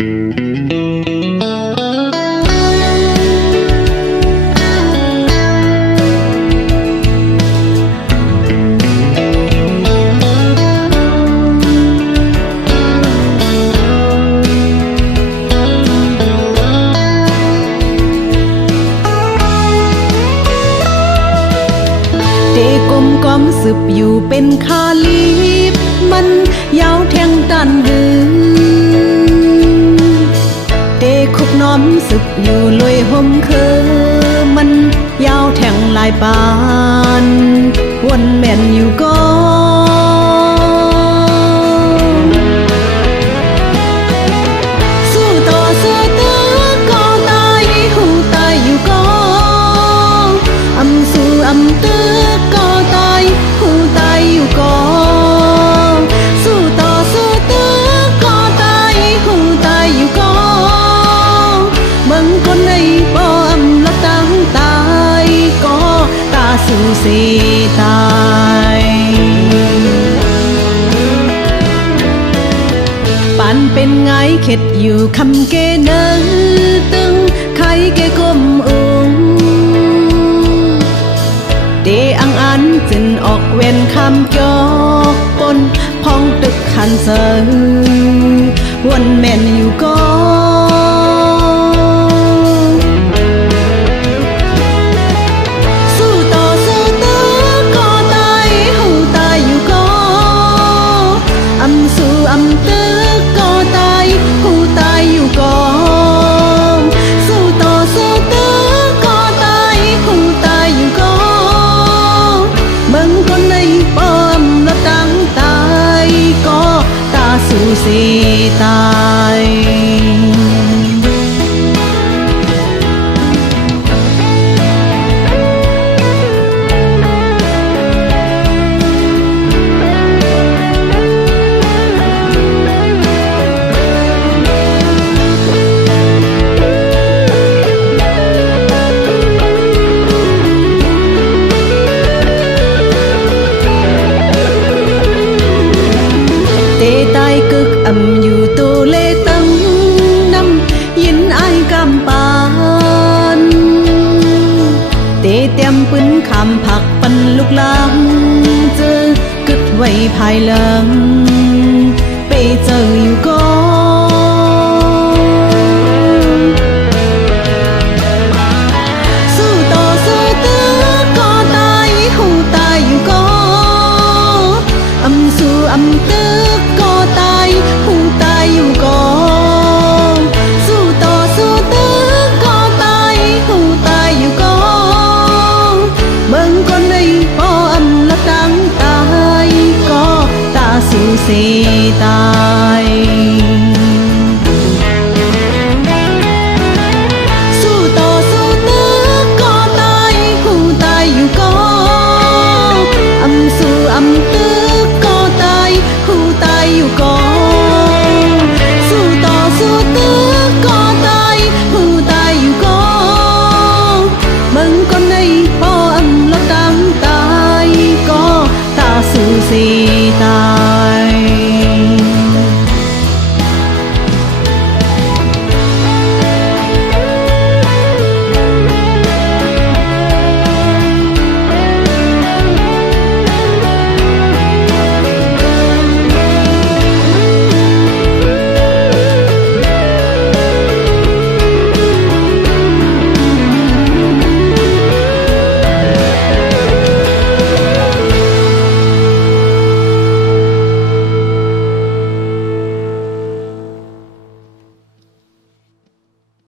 ก้มสืบอยู่เป็นคาลีบมันยาวแทงตันหือเตคุกน้อมสืบอยู่ลอยห่มเคอมันยาวแทงลายปานวนแม่นอยู่ก็สู้ต่อเสือเตือก็ตายหูตายอยู่ก็อำสู้อำเตือก็ตายหูตายอยู่ก็สู้ต่อสู้เตือก็ตายหูตายอยู่ก็เบิ่งคนในบ่อำละตั้งตายก็ตาสู้สิตายปานเป็นไงเข็ดอยู่คำเกเนอตึงใครเกก้มองเดอังอันจินออกเว้นคำจอกปนพองตึกขันเซอวนแม่นอยู่ก็สู้ต่อสู้เตือก็ตายหูตายอยู่ก็อำสู้อำเตือก็ตายหูตายอยู่ก็สู้ต่อสู้เตือก็ตายหูตายอยู่ก็เบิ่งคนในป้อมละตั้งตายก็ตาสู้สิตายเตตายกึกอำอยู่ตัวเลตังนำยินอายกำปานเตเตรียมปืนคำผักปันลูกหลังเจอกึดไว้ภายหลังไปเจออยู่ก็